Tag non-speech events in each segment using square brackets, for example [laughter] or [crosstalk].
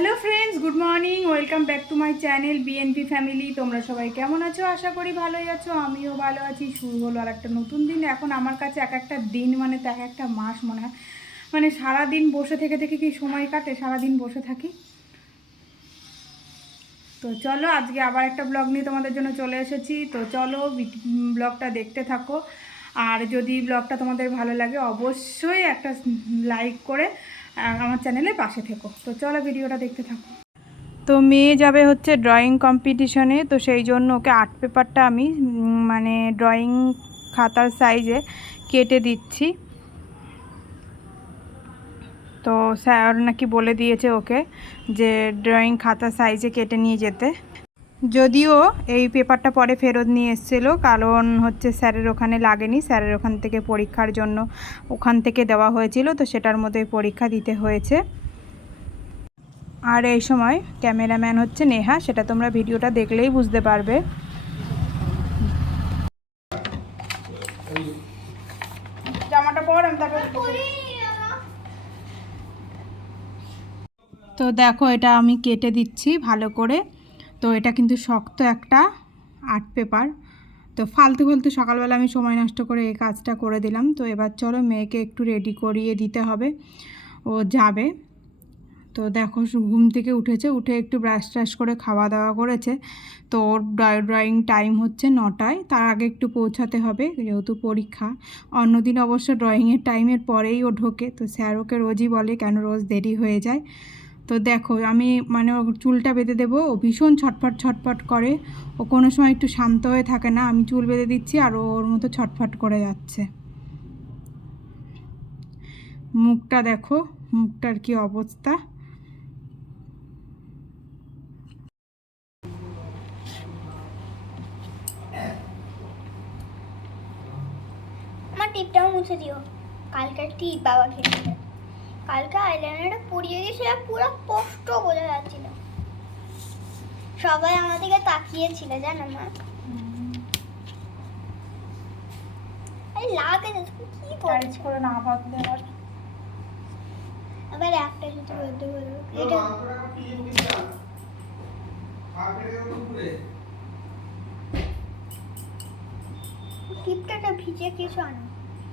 Hello friends good morning welcome back to my channel BNP family তোমরা সবাই কেমন আছো? আশা করি ভালোই আছো, আমিও ভালো আছি। শুরু হলো আর একটা নতুন দিন। এখন আমার কাছে এক একটা দিন মানে তো এক একটা মাস মনে হয়। মানে সারাদিন বসে থেকে থেকে কি সময় কাটে? সারাদিন বসে থাকি। তো চলো, আজকে আবার একটা ব্লগ নিয়ে তোমাদের জন্য চলে এসেছি। তো চলো ব্লগটা দেখতে থাকো। আর যদি ব্লগটা তোমাদের ভালো লাগে, অবশ্যই একটা লাইক করে আমার চ্যানেলে পাশে থেকো। তো চলো ভিডিওটা দেখতে থাকো। তো মেয়ে যাবে হচ্ছে ড্রয়িং কম্পিটিশনে তো সেই জন্য ওকে আর্ট পেপারটা আমি মানে ড্রয়িং খাতার সাইজে কেটে দিচ্ছি। তো স্যার নাকি বলে দিয়েছে ওকে যে ড্রয়িং খাতার সাইজে কেটে নিয়ে যেতে। যদিও এই পেপারটা পরে ফেরত নিয়ে এসেছিল, কারণ হচ্ছে স্যারের ওখানে লাগেনি। স্যারের ওখান থেকে পরীক্ষার জন্য ওখান থেকে দেওয়া হয়েছিল, তো সেটার মধ্যে পরীক্ষা দিতে হয়েছে। আর এই সময় ক্যামেরাম্যান হচ্ছে নেহা, সেটা তোমরা ভিডিওটা দেখলেই বুঝতে পারবে। তো দেখো, এটা আমি কেটে দিচ্ছি ভালো করে। তো এটা কিন্তু শক্ত একটা আর্ট পেপার। তো ফালতু ফালতু সকালবেলা আমি সময় নষ্ট করে এই কাজটা করে দিলাম। তো এবার চলো মেয়েকে একটু রেডি করিয়ে দিতে হবে। ও যাবে। তো দেখো ঘুম থেকে উঠেছে, উঠে একটু ব্রাশ ট্রাশ করে খাওয়া দাওয়া করেছে। তো ওর ড্রয়িং টাইম হচ্ছে নটায়, তার আগে একটু পৌঁছাতে হবে যেহেতু পরীক্ষা। অন্যদিন অবশ্য ড্রয়িংয়ের টাইমের পরেই ও ঢোকে। তো স্যার ওকে রোজই বলে কেন রোজ দেরি হয়ে যায়। তো দেখো, আমি মানে ওর চুলটা বেঁধে দেবো, ও ভীষণ ছটফট ছটফট করে। ও কোনো সময় একটু শান্ত হয়ে থাকে না, আমি চুল বেঁধে দিচ্ছি আর ওর মতো ছটফট করে যাচ্ছে। মুখটা দেখো, মুখটার কি অবস্থা। আমার টিপটাও মুছে দিও, কালকের টিপ বাবা খেয়েছিল কালকে আইলাইনারটা পরিয়ে গেছিল পুরো স্পষ্ট বোঝা যাচ্ছিল। সবাই আমার দিকে তাকিয়েছিল জানো মা? এই লাগে না তুমি কি করছ? করে না আর। আবার একটা জুতো বলতে বলব এটা টিপটাটা ভিজে কিছু আনো।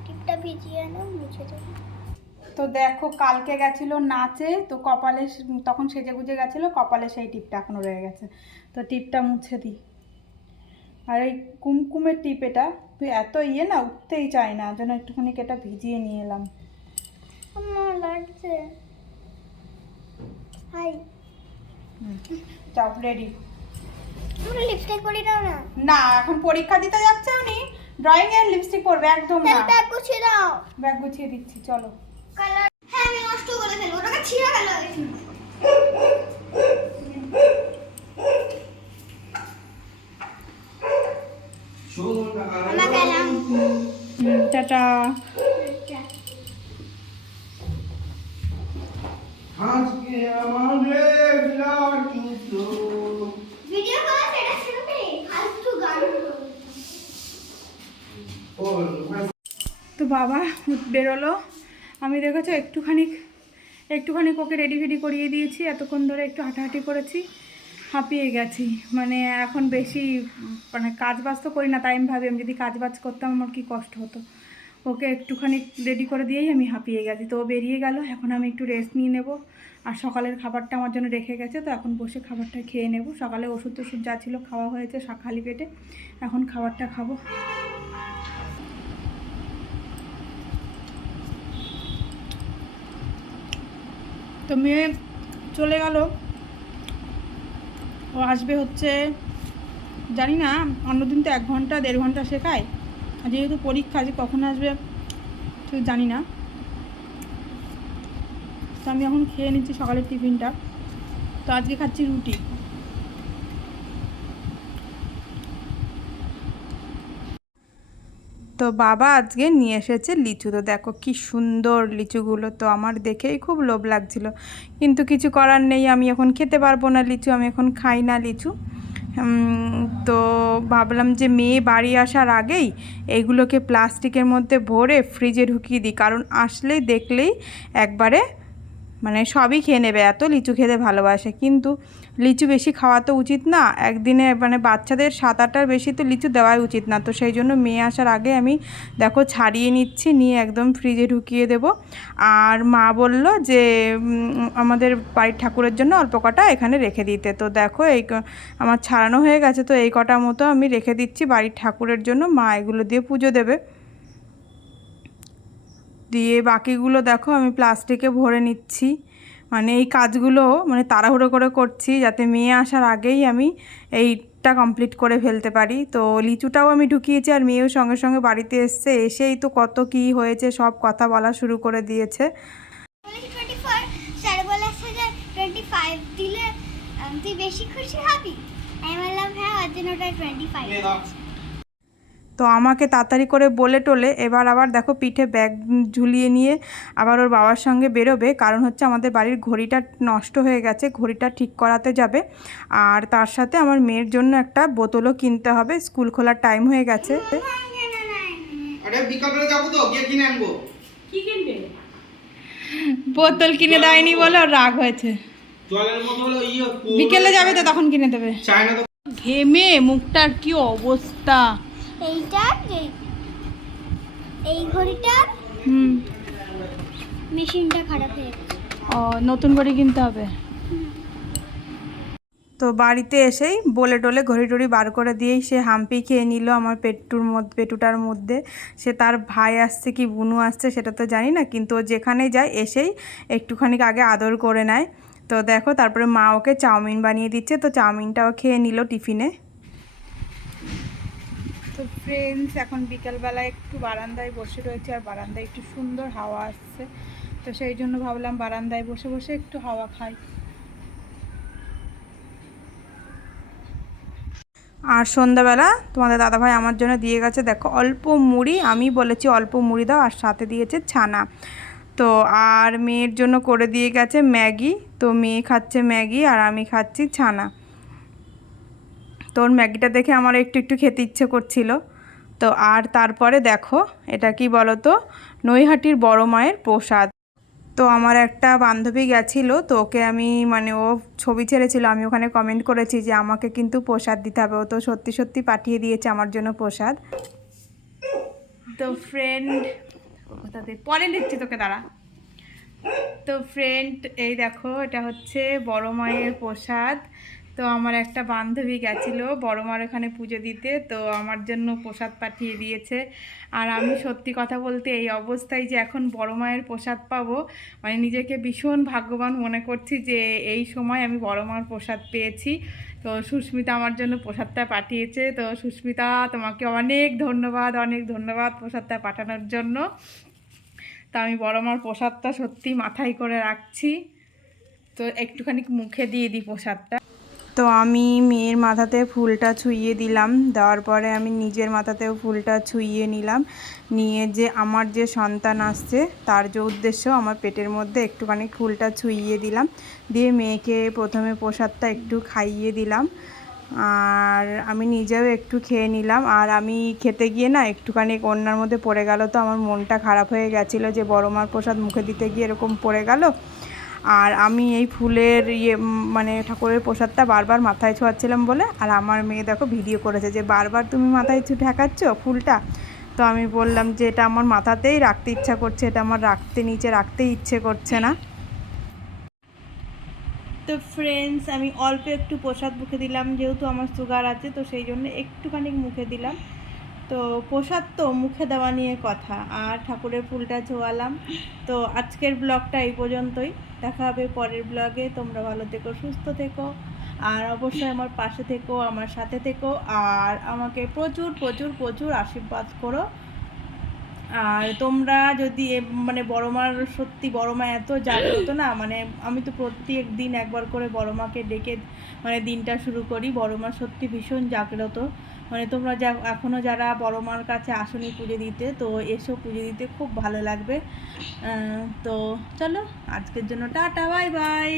টিপটা ভিজিয়ে আনো মুছে দেবো। তো দেখো কালকে গেছিল নাচে তো কপালে তখন সেজে গুজে গেছিল কপালে সেই টিপটা এখনও রয়ে গেছে। তো টিপটা মুছে দিই। আর এই কুমকুমের টিপ এটা তুই এত ইয়ে না উঠতেই চায় না যেন একটুখানি এটা ভিজিয়ে নিয়ে এলাম। লাগছে। হাই। যাও রেডি লিপস্টিক পরি দাও না? না এখন পরীক্ষা দিতে যাচ্ছে উনি ড্রয়িং এর লিপস্টিক পরবে একদম না। ব্যাগ গুছিয়ে দাও। ব্যাগ গুছিয়ে দিচ্ছি চলো। কালার। হ্যাঁ আমি নষ্ট করে ফেলব ওটাকে ছিঁড়ে ফেলো আমরা গেলাম হুম, টাটা। আজকে আমাদের ভিডিও করা সেটা শুনবি? ফালতু গান। তো বাবা বেরোলো। আমি দেখেছ, একটুখানি একটুখানি ওকে রেডি ফেডি করিয়ে দিয়েছি, এতক্ষণ ধরে একটু হাঁটাহাঁটি করেছি, হাঁপিয়ে গেছি। মানে এখন বেশি মানে কাজ বাজ তো করি না, তাই আমি ভাবি, আমি যদি কাজ বাজ করতাম আমার কি কষ্ট হতো। ওকে একটুখানি রেডি করে দিয়েই আমি হাঁপিয়ে গেছি। তো বেরিয়ে গেল, এখন আমি একটু রেস্ট নিয়ে নেব। আর সকালের খাবারটা আমার জন্য রেখে গেছে, তো এখন বসে খাবারটা খেয়ে নেব। সকালে ওষুধ টষুধ যা ছিল খাওয়া হয়েছে খালি পেটে। এখন খাবারটা খাব। তো মেয়ে চলে গেল। ও আসবে হচ্ছে, জানি না, অন্যদিন তো এক ঘণ্টা, দেড় ঘণ্টা শেখায়। আর যেহেতু পরীক্ষা, যে কখন আসবে ঠিক জানি না। তো আমি এখন খেয়ে নিচ্ছি সকালের টিফিনটা। তো আজকে খাচ্ছি রুটি। তো বাবা আজকে নিয়ে এসেছে লিচু। তো দেখো কি সুন্দর লিচুগুলো, তো আমার দেখেই খুব লোভ লাগছিল। কিন্তু কিছু করার নেই, আমি এখন খেতে পারব না লিচু, আমি এখন খাই না লিচু। তো ভাবলাম যে মেয়ে বাড়ি আসার আগেই এগুলোকে প্লাস্টিকের মধ্যে ভরে ফ্রিজে ঢুকিয়ে দিই, কারণ আসলেই দেখলেই একবারে মানে সবই খেয়ে নেবে, এত লিচু খেতে ভালোবাসে। কিন্তু লিচু বেশি খাওয়া তো উচিত না। একদিনে মানে বাচ্চাদের সাত আটটার বেশি তো লিচু দেওয়াই উচিত না। তো সেই জন্য মেয়ে আসার আগে আমি দেখো ছাড়িয়ে নিচ্ছি, নিয়ে একদম ফ্রিজে ঢুকিয়ে দেব। আর মা বলল যে আমাদের বাড়ির ঠাকুরের জন্য অল্প কটা এখানে রেখে দিতে। তো দেখো এই আমার ছাড়ানো হয়ে গেছে। তো এই কটা মতো আমি রেখে দিচ্ছি বাড়ির ঠাকুরের জন্য। মা এগুলো দিয়ে পুজো দেবে। দিয়ে বাকিগুলো দেখো আমি প্লাস্টিকে ভরে নিচ্ছি। মানে এই কাজগুলো মানে তাড়াহুড়ো করে করছি যাতে মেয়ে আসার আগেই আমি এইটা কমপ্লিট করে ফেলতে পারি। তো লিচুটাও আমি ঢুকিয়েছি আর মেয়েও সঙ্গে সঙ্গে বাড়িতে এসছে। এসেই তো কত কি হয়েছে সব কথা বলা শুরু করে দিয়েছে। তুই বেশি খুশি হবি আমি বললাম হ্যাঁ ওর জন্য ওটা টোয়েন্টি ফাইভ তো আমাকে তাড়াতাড়ি করে বলে টোলে। এবার আবার দেখো পিঠে ব্যাগ ঝুলিয়ে নিয়ে আবার ওর বাবার সঙ্গে বেরোবে। কারণ হচ্ছে আমাদের বাড়ির ঘড়িটা নষ্ট হয়ে গেছে ঘড়িটা ঠিক করাতে যাবে। আর তার সাথে আমার মেয়ের জন্য একটা বোতলও কিনতে হবে। স্কুল খোলার টাইম হয়ে গেছে। আরে বিকালবেলা যাব তো গিয়ে কিনে আনব। বোতল কিনে দেয়নি বলে ওর রাগ হয়েছে। ইয়ে বিকেলে যাবে তো তখন কিনে দেবে। ঘেমে মুখটার কি অবস্থা? এইটার এই ঘড়িটার হুম। মেশিনটা খারাপ হয়ে গেছে। ও নতুন ঘড়ি কিনতে হবে। তো বাড়িতে এসেই বলে টলে ঘড়ি টড়ি বার করে দিয়েই সে হাম্পি খেয়ে নিল আমার পেটুর মধ্যে পেটুটার মধ্যে। সে তার ভাই আসছে কি বুনু আসছে সেটা তো জানি না কিন্তু ও যেখানে যায় এসেই একটুখানি আগে আদর করে নেয়। তো দেখো তারপরে মা ওকে চাউমিন বানিয়ে দিচ্ছে তো চাউমিনটাও খেয়ে নিল টিফিনে। তো ফ্রেন্ডস এখন বিকালবেলা একটু বারান্দায় বসে রয়েছে আর বারান্দায় একটু সুন্দর হাওয়া আসছে। তো সেই জন্য ভাবলাম বারান্দায় বসে বসে একটু হাওয়া খাই। আর সন্ধ্যাবেলা তোমাদের দাদাভাই আমার জন্য দিয়ে গেছে, দেখো, অল্প মুড়ি। আমি বলেছি অল্প মুড়ি দাও আর সাথে দিয়েছে ছানা। তো আর মেয়ের জন্য করে দিয়ে গেছে ম্যাগি। তো মেয়ে খাচ্ছে ম্যাগি আর আমি খাচ্ছি ছানা। তোর ম্যাগিটা দেখে আমার একটু একটু খেতে ইচ্ছে করছিল। তো আর তারপরে দেখো, এটা কি বলো তো নৈহাটির বড় মায়ের প্রসাদ। তো আমার একটা বান্ধবী গেছিল, তো ওকে আমি মানে ও ছবি ছেড়েছিল, আমি ওখানে কমেন্ট করেছি যে আমাকে কিন্তু প্রসাদ দিতে হবে। ও তো সত্যি সত্যি পাঠিয়ে দিয়েছে আমার জন্য প্রসাদ। তো ফ্রেন্ড কোথাতে পরে দিচ্ছি তোকে, দাঁড়া। তো ফ্রেন্ড এই দেখো, এটা হচ্ছে বড় মায়ের প্রসাদ। তো আমার একটা বান্ধবী গেছিল বড় মার ওখানে পুজো দিতে, তো আমার জন্য প্রসাদ পাঠিয়ে দিয়েছে। আর আমি সত্যি কথা বলতে এই অবস্থায় যে এখন বড় মায়ের প্রসাদ পাবো মানে নিজেকে ভীষণ ভাগ্যবান মনে করছি যে এই সময় আমি বড় মার প্রসাদ পেয়েছি। তো সুস্মিতা আমার জন্য প্রসাদটা পাঠিয়েছে। তো সুস্মিতা, তোমাকে অনেক ধন্যবাদ অনেক ধন্যবাদ প্রসাদটা পাঠানোর জন্য। তা আমি বড় মার প্রসাদটা সত্যি মাথায় করে রাখছি। তো একটুখানি মুখে দিয়ে দিই প্রসাদটা। তো আমি মেয়ের মাথাতে ফুলটা ছুঁইয়ে দিলাম। দেওয়ার পরে আমি নিজের মাথাতেও ফুলটা ছুঁইয়ে নিলাম। নিয়ে যে আমার যে সন্তান আসছে, তার যে উদ্দেশ্য, আমার পেটের মধ্যে একটুখানি ফুলটা ছুঁইয়ে দিলাম। দিয়ে মেয়েকে প্রথমে প্রসাদটা একটু খাইয়ে দিলাম। আর আমি নিজেও একটু খেয়ে নিলাম। আর আমি খেতে গিয়ে না একটুখানি কন্যার মধ্যে পড়ে গেল তো, আমার মনটা খারাপ হয়ে গেছিল যে বড় মার প্রসাদ মুখে দিতে গিয়ে এরকম পড়ে গেল। আর আমি এই ফুলের ইয়ে মানে ঠাকুরের প্রসাদটা বারবার মাথায় ছোঁয়াচ্ছিলাম বলে, আর আমার মেয়ে দেখো ভিডিও করেছে যে বারবার তুমি মাথায় ঠেকাচ্ছ ফুলটা? তো আমি বললাম যে এটা আমার মাথাতেই রাখতে ইচ্ছা করছে, এটা আমার রাখতে, নিচে রাখতেই ইচ্ছে করছে না। তো ফ্রেন্ডস আমি অল্প একটু প্রসাদ মুখে দিলাম, যেহেতু আমার সুগার আছে, তো সেই জন্য একটুখানি মুখে দিলাম। তো প্রসাদ তো মুখে দেওয়া নিয়ে কথা, আর ঠাকুরের ফুলটা ছোয়ালাম তো আজকের ব্লগটা এই পর্যন্তই। দেখা হবে পরের ব্লগে। তোমরা ভালো থেকো, সুস্থ থেকো, আর অবশ্যই আমার পাশে থেকো, আমার সাথে থেকো, আর আমাকে প্রচুর প্রচুর প্রচুর আশীর্বাদ করো। আর তোমরা যদি এ- মানে বড় মার সত্যি বড় মা এত জাগ্রত না [clears throat] মানে আমি তো প্রত্যেক দিন একবার করে বড় মাকে ডেকে মানে দিনটা শুরু করি। বড় মা সত্যি ভীষণ জাগ্রত। মানে তোমরা যা এখনও যারা বড় মার কাছে আসনি পুজো দিতে তো এসো পুজো দিতে খুব ভালো লাগবে। তো চলো আজকের জন্য টাটা বাই বাই।